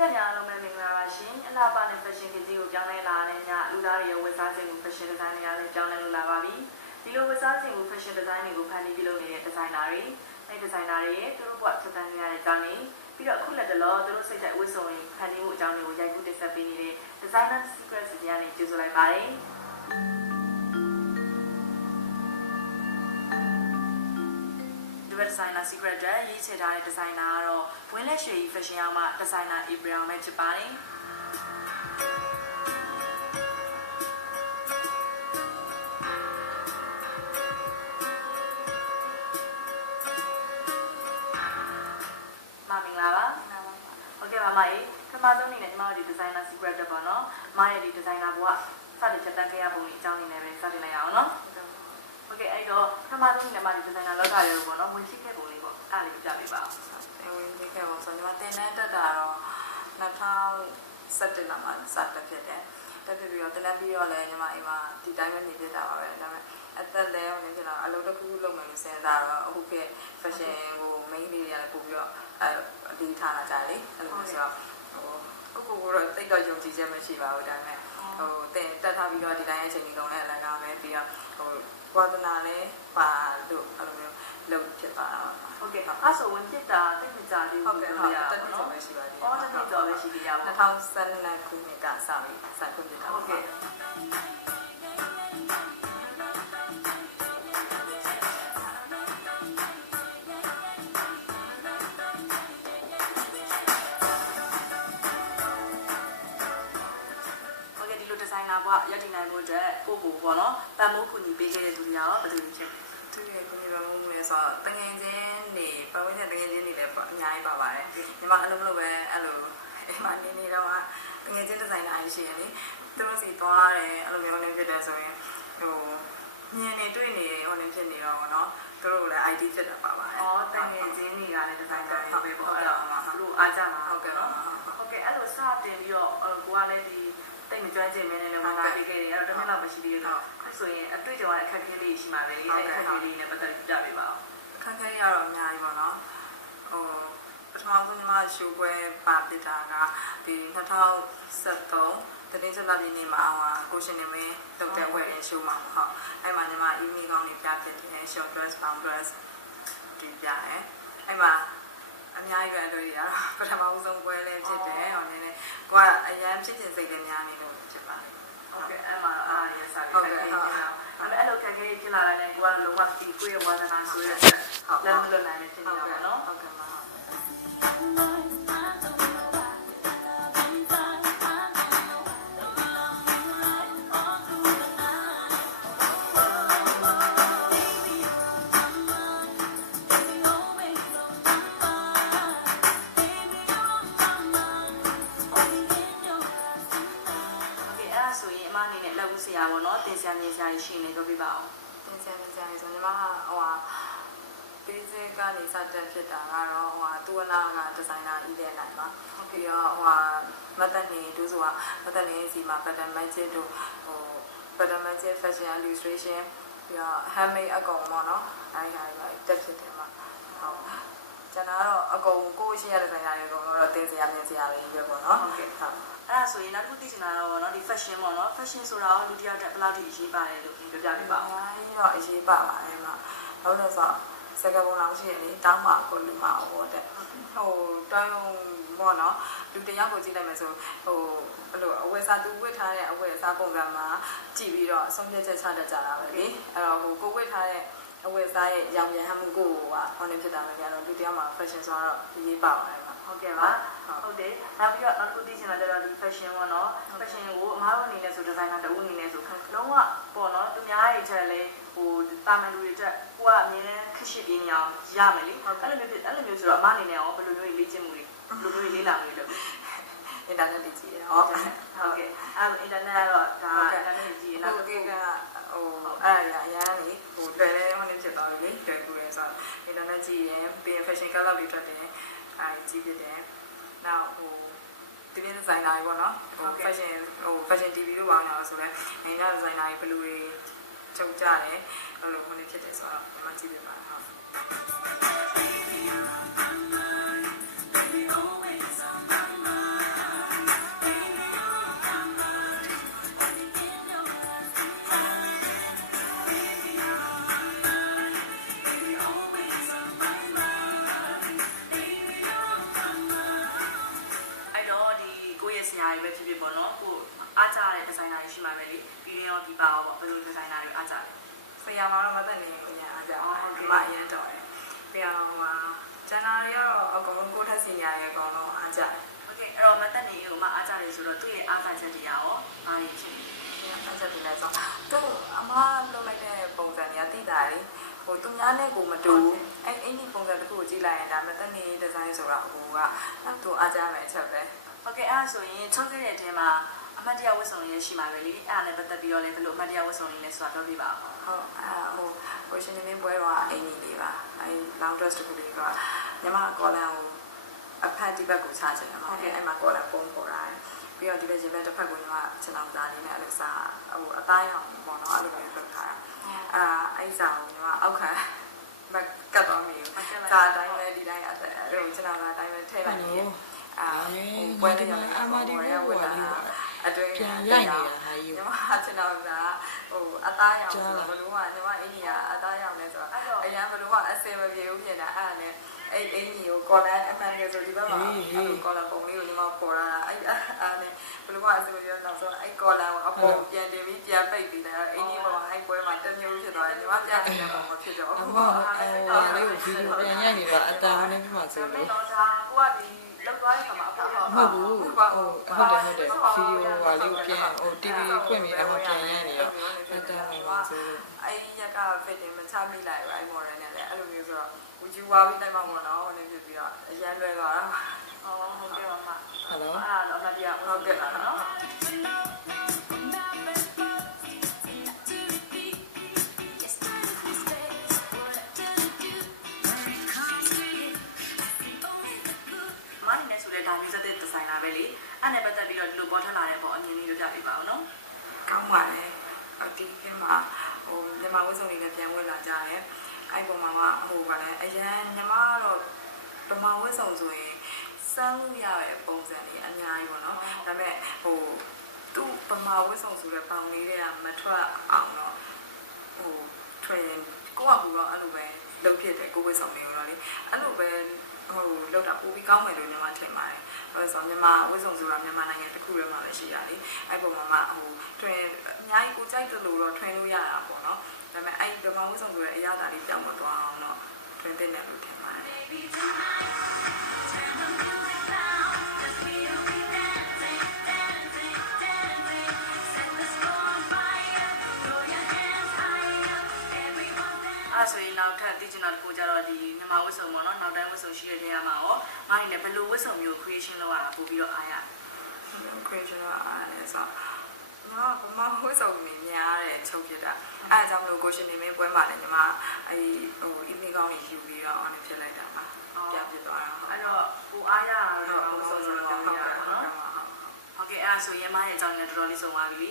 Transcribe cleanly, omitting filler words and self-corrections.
သက်များလုံးပဲမင်္ဂလာပါရှင်အလှပနဲ့ fashion ခကြီးကိုပြောင်းလဲလာတဲ့ညလူသားတွေရဲ့ဝတ်စားခြင်းကို fashion design တွေကလည်းပြောင်းလဲလာပါပြီဒီလိုဝတ်စားခြင်းကို fashion design တွေကိုဖန်တီးပြုလုပ်နေတဲ့ designer တွေအဲဒီ designer တွေရဲ့သူတို့ဘဝဖြတ်သန်းနေရတဲ့အကြောင်းတွေပြီးတော့အခုလက်တလောသူတို့စိတ်သက်ဝတ်စုံတွေဖန်တီးမှုအကြောင်းတွေကိုရိုက်ကူးတင်ဆက်ပေးနေတဲ့ designer secrets တွေကနေကြိုဆိုလိုက်ပါတယ်designer secret တွေရေးချထားတဲ့ designer ကတော့ဝင်းလက်ရွှေ fashion ရောက်မှ designer April ပဲဖြစ်ပါတယ်မင်္ဂလာပါဟုတ်ကဲ့ပါမကြီးပထမဆုံးအနေနဲ့ညီမတို့ဒီ designer secret တွေပေါ့နော်မရဲ့ဒီ designer ဘဝစတင်ချက်တန်းခဲ့ရပုံလေးအကြောင်းလေးနဲ့ပဲစတင်လိုက်အောင်နော်โอเคအဲ့တော့ပထမဆုံးညီမဒီ designer လောက်တာလေးပေါ့နော်ဝင်ဖြစ်ခဲ့ပုံလေးပေါ့အဲ့လေးပြပြပေးပါဦးဝင်ဖြစ်ခဲ့ပုံဆိုညီမတင်တန်းတက်တာတော့2017လောက်မှာစတက်ဖြစ်တယ်တက်ဖြစ်ပြီးတော့တင်တန်းပြီးတော့လည်းညီမအိမ်မှာဒီတိုင်းပဲနေဖြစ်တာပါပဲဒါပေမဲ့အသက်လည်းဝင်ဖြစ်တော့အလုပ်တစ်ခုလုပ်မယ်လို့စဉ်းစားတော့အခုက fashion ကို main လေးတွေကလည်းပို့ပြီးတော့အဒီထားလာကြတယ်အဲ့လိုဆိုတော့ကိုတော့တိတ်တော့ယုံကြည်ချက်မရှိပါဘူးဒါပေမဲ့တင်တက်ထားပြီးတော့ဒီတိုင်းအချိန်ကြီးလုံးနဲ့အလကားပဲပြီးတော့ဝါသနာလည်းပါလို့အဲ့လိုမျိုးလုပ်ဖြစ်သွားတာဟုတ်ကဲ့အဲ့ဆိုဝင်ဖြစ်တာတိတ်မကြသေးဘူးဟုတ်ကဲ့တက်နေတော့ပဲရှိပါသေးတယ်တက်နေတော့ပဲရှိသေးရပါ2012ခုနှစ်ကစပြီးစခွင့်ဖြစ်တာဟုတ်ကဲ့ဘွားရည်တည်နိုင်မှုအတွက်ကိုပေါ့နော်တန်မိုးခုညီပေးခဲ့တဲ့သူတွေရောဘယ်လိုဖြစ်လဲသူရဲ့ခုညီပမိုးလဲဆိုတော့တငယ်ချင်းနေပတ်ဝန်းကျင်တငယ်ချင်းတွေလည်းအများကြီးပါပါတယ်ညီမအဲ့လိုမလို့ပဲအဲ့လိုအိမ်မှာနေတော့တငယ်ချင်းဒီဇိုင်နာကြီးရှိရလေသူတို့စီသွားတယ်အဲ့လိုမျိုးနေဖြစ်တယ်ဆိုရင်မြင်နေတွေ့နေဟိုနေဖြစ်နေတော့ဗောနော်သူတို့လည်း ID ဖြစ်တာပါပါတယ်တငယ်ချင်းတွေကလည်းဒီဇိုင်နာတွေပဲပေါ့အဲ့တော့သူတို့အားကြမှာဟုတ်ကဲ့နော်ဟုတ်ကဲ့အဲ့လိုစတင်ပြီးတော့ကိုကလည်းဒီတိတ်မကြွခြင်းမင်းနဲ့လည်းဝင်လာပြီးခဲ့တယ်အဲ့တော့တစ်နှစ်လောက်မရှိသေးတော့အဲ့ဆိုရင်အတွေ့အကြုံရအခက်အခဲလေးရှိမှပဲလေအဲ့အခက်အခဲလေးနဲ့ပတ်သက်ပြပေးပါဦးအခက်အခဲရတော့အများကြီးပါနော်ပထမဆုံးညီမရှိုးပွဲပါပစ်တာကဒီ2013တနေ့စလာပြည်နေမှာကိုရှင်နေမင်းလုပ်တဲ့ဝယ်ရင်ရှိုးမှာဟုတ်အဲ့မှာညီမ email ကောင်းတွေပြပစ်တယ် short dress long dress ဒီပြတယ်အဲ့မှာအများကြီးပဲအတွေ့ရတာပထမဆုံးပွဲလေးဖြစ်တယ်ဟောနေနေကိုကအရန်ဖြစ်ချင်စိတ်လည်းများနေလို့ဖြစ်ပါလေဟုတ်ကဲ့အဲ့မှာအားရစားပြီးခက်ခဲနေတာအဲ့လိုခက်ခဲဖြစ်လာတဲ့ကိုကလုံးဝဒီကိုရဲ့ဝါသနာဆိုရတဲ့လက်မလွတ်နိုင်နေဖြစ်နေတာပေါ့နော်ဟုတ်ကဲ့ပါဆရာပေါ့နော်တင်ဆရာမြင်ဆရာရှိနေကြပြပါအောင်တင်ဆရာမြင်ဆရာဆိုညီမbasic ကနေစတက်ဖြစ်တာကတော့သူဝနာကဒီဇိုင်နာကြီးတဲ့နိုင်ပါပြီးတော့မတ်တနေတို့ဆိုတာမတ်တနေစီမှာ pattern magic တို့pattern magic fashion illustration ပြီးတော့ handmade အကုန်ပေါ့နော်အဲဒီဟာတွေတက်ဖြစ်တယ်မှာဟုတ်ကျွန်တော်ကတော့အကုန်ကိုရှိရတဲ့ဆိုင်ရာတွေအကုန်တော့တင်ဆရာမြင်ဆရာတွေပဲပေါ့နော်ဟုတ်ကဲ့ဟုတ်အဲ့ဒါဆိုရင်နောက်တစ်ခုသိချင်တာတော့ဗောနော်ဒီ fashion ပေါ့နော် fashion ဆိုတာရောလူတစ်ယောက်တက်ဘယ်လောက်ထိအရေးပါတယ်လို့ပြောပြပေးပါဦး။အားကြီးတော့အရေးပါပါတယ်မှာ။ဘာလို့လဲဆိုတော့စကားပုံလောက်ရှိရလေတောင်းမှကိုလူမဟိုတဲ့တောင်းပေါ့နော်လူတစ်ယောက်ကိုကြည့်လိုက်မယ်ဆိုဘယ်လိုအဝယ်စားသူဝတ်ထားတဲ့အဝယ်စားပုံစံမှာကြည့်ပြီးတော့အဆုံးဖြတ်ချက်ချတတ်ကြတာပဲလေ။အဲ့တော့ကိုဝတ်ထားတဲ့အဝယ်စားရဲ့ရောင်ပြန်ဟမှုကိုဟောနေဖြစ်တာပဲကြတော့လူတစ်ယောက်မှာ fashion ဆိုတော့အရေးပါပါတယ်ဟုတ်ကဲ့ပါဟုတ်တယ်နောက်ပြီးတော့နောက်တစ်ခုသိချင်တာကျတော့ဒီ fashion ပေါ့နော် fashion ကိုအမားတို့အနေနဲ့ဆို designer တူအနေနဲ့ဆိုလုံးဝပေါ့နော်သူများရဲ့ချက်လဲတာမန်လူတွေတက်ကိုကအမြင်နဲ့ခက်ရှိပြင်းနေအောင်ရမယ်လေအဲ့လိုမျိုးဆိုတော့အမားအနေနဲ့ရောဘယ်လိုမျိုးလေ့ကျင့်မှုတွေဘယ်လိုမျိုးလေ့လာမှုတွေလုပ်လဲအင်တာနက်ကြည့်ရအောင်ဟုတ်ကဲ့အဲ့အင်တာနက်ကတော့ဒါအင်တာနက်ကြည့်ရနောက်တစ်ခုကအဲ့ဒါအရင်လေလွယ်လဲဟိုနေဖြစ်သွားပြီလေလွယ်ကူရဲဆိုတော့အင်တာနက်ကြည့်ရင်ပြီးရင် fashion color တွေထွက်တယ်ကြည့်ပြတယ်နောက်ဒီနေ့ဒီဇိုင်နာတွေပေါ့နော်fashion TV လို့ပါနေတာဆိုတော့နေရဒီဇိုင်နာတွေဘယ်လိုတွေချုပ်ကြတယ်ဘယ်လိုမျိုးဖြစ်တယ်ဆိုတော့ဒီမှာကြည့်ပြပါဟုတ် ရာတွေပဲဖြစ်ဖြစ်ပေါ့နော်ကိုအားကြတဲ့ဒီဇိုင်နာတွေရှိမှပဲလေပြီးရင်ရောဒီပါရောပေါ့ဘယ်လိုဒီဇိုင်နာတွေအားကြလဲဆရာမတော့မသက်နေဘူးညာအားကြတယ်မအရင်တော့တယ်ပြီးတော့မှာဂျန်နာတွေကတော့အကုန်လုံးကိုထက်စီညာရဲ့အကုန်လုံးအားကြတယ်โอเคအဲ့တော့မသက်နေဦးမအားကြတယ်ဆိုတော့သူ့ရဲ့အားကြချက်တွေရောဘာတွေဖြစ်လဲအားကြတယ်လဲဆိုတော့အမလုပ်လိုက်တဲ့ပုံစံတွေကတိတာလေဟိုသူများနဲ့ကိုမတူအဲ့ဒီပုံစံတစ်ခုကိုကြည့်လိုက်ရင်ဒါမသက်နေဒီဇိုင်းဆိုတာဟိုကသူအားကြမယ်အချက်ပဲโอเคအဲ့ဒါဆိုရင်ချုပ်ခဲ့တဲ့အထဲမှာအမှတ်တရဝတ်စုံလေးရှိမှာပဲလေအဲ့ဒါနဲ့ပတ်သက်ပြီးတော့လည်းဘယ်လိုအမှတ်တရဝတ်စုံလေးလဲဆိုတာပြောပြပါဦးဟုတ်ဟိုရှင်နေမင်းပွဲတော့အင်ကြီးလေးပါအဲ့ long dress တခုလေးကညီမကော်လန်ကိုအဖက်ဒီဘက်ကိုချချင်တယ်ဟုတ်ကဲ့အဲ့မှာကော်လန်ပုံပေါ်လာတယ်ပြီးတော့ဒီဘက်ရင်ဘက်တစ်ဖက်ကိုညီမခြေတော်သားလေးနဲ့အဲ့လိုစားဟိုအသားရောင်ပေါ့နော်အဲ့လိုမျိုးလုပ်ထားတာအဲ့စာကိုညီမအောက်ခံမကတ်တော့မီစာတိုင်းပဲဒီတိုင်းအဲ့လိုခြေတော်သားတိုင်းပဲထည့်လိုက်တယ်ပွဲလေးရတယ်အမဒီကိုဝယ်လာအတွင်းပြန်ရိုက်နေတာဟာကြီးညီမခြေတော်သားဟိုအသားရောင်ဆိုဘလို့ကညီမအင်းကြီးကအသားရောင်လဲဆိုတော့အရန်ဘလို့ကအစင်မပြေဘူးဖြစ်တာအဲ့ဒါနဲ့အဲ့အင်းကြီးကိုကော်လန်အမှန်လေးဆိုဒီဘက်မှာအဲ့လိုကော်လန်ပုံလေးကိုညီမပေါ်လာတာအဲ့နဲ့ဘလို့ကအစင်မပြေတော့ဆိုအဲ့ကော်လန်ကိုအပေါ်ပြန်တင်ပြီးပြန်ပိတ်ပြီးတယ်အင်းကြီးပေါ်မှာအဲ့ပွဲမှာတစ်မျိုးဖြစ်သွားတယ်ညီမပြန်နေတဲ့ပုံမဖြစ်တော့ဘူးဟုတ်လေးကိုဗီဒီယိုပြန်ရိုက်နေတာအတန်နဲ့ပြမှဆိုလို့တော့ဒါကိုကဒီလောက်သွားတဲ့ခါမှာအဖေမဟုတ်ဘူးဟုတ်တယ်ဗီဒီယိုကလေးကိုပြန်ဟို TV ဖွင့်ပြီးအမပြန်ရိုက်နေတော့အတန်နဲ့ပါဆိုလို့အဲ့ရက်က fit တင်မချမိလိုက်ဘူးအဲ့ model နဲ့လည်းအဲ့လိုမျိုးဆိုတော့ယူသွားပြီးလိုက်မှပေါ့နော်ဟိုနေဖြစ်ပြီးတော့အရန်လွယ်သွားတာဟုတ်ကဲ့ပါမဟယ်လိုအဲ့တော့အမတရားဟုတ်ကဲ့ပါနော်ဒါမျိုးသက်တဲ့ဒီဇိုင်နာပဲလေအဲ့နဲ့ပတ်သက်ပြီးတော့ဒီလိုပေါ်ထွက်လာတဲ့ပေါ့အမြင်လေးတို့ပြပေးပါဦးနော်ကောင်းပါလေဒီခေတ်မှာဟိုမြန်မာဝတ်စုံတွေလည်းပြန်ဝင်လာကြတယ်အဲ့ပုံမှာဟိုပါလေအရန်ညီမတော့ဗမာဝတ်စုံဆိုရင်စမ်းလို့ရတဲ့ပုံစံတွေအများကြီးပေါ့နော်ဒါပေမဲ့ဟိုသူ့ဗမာဝတ်စုံဆိုတဲ့ပေါင်လေးတွေကမထွက်အောင်တော့ဟို train ကိုကဘူးတော့အဲ့လိုပဲလုပ်ဖြစ်တယ်ကိုဝတ်စုံတွေတော့လေအဲ့လိုပဲဟိုလောက်တာပိုပြီးကောင်းမယ်လို့ညီမထင်ပါတယ်။ဘာလို့ဆိုတော့မြန်မာဝတ်စုံဆိုတာမြန်မာနိုင်ငံတစ်ခုထဲမှာပဲရှိရလေ။အဲ့ပုံမှာဟို train အများကြီးကိုကြိုက်တယ်လို့တော့ train လို့ရတာပေါ့နော်။ဒါပေမဲ့အဲ့ဒီမြန်မာဝတ်စုံဆိုတဲ့အရာတာလေးပြောင်းမသွားအောင်တော့ train တင်တယ်လို့ထင်ပါတယ်။ဆိုရင်နောက်ထပ်သိချင်တာတခုကြတော့ဒီမြန်မာဝတ်စုံပေါ့နော်နောက်တိုင်းဝတ်စုံရှိတဲ့နေရာမှာရောငါ့အနေနဲ့ဘယ်လိုဝတ်စုံမျိုး creation လုပ်ရတာပို့ပြီးတော့အားရ creation လုပ်အားရဆိုတော့ဗမာဝတ်စုံတွေများတဲ့ချုပ်ဖြစ်တာအဲအကြောင်းမလို့ကိုရှင်နေမင်းပွဲမှာလည်းညီမအဲ့ဟို email ကောင်းကြီးယူပြီးတော့အနေဖြစ်လိုက်တာပါပြပြသွားတာအဲ့တော့ကိုအားရတော့ဝတ်စုံဆိုတော့ပြောပြရတာနော်ဟုတ်ကဲ့အဲ့ဒါဆိုရင်မရဲ့အကြောင်းနဲ့တော်တော်လေးစုံသွားပြီ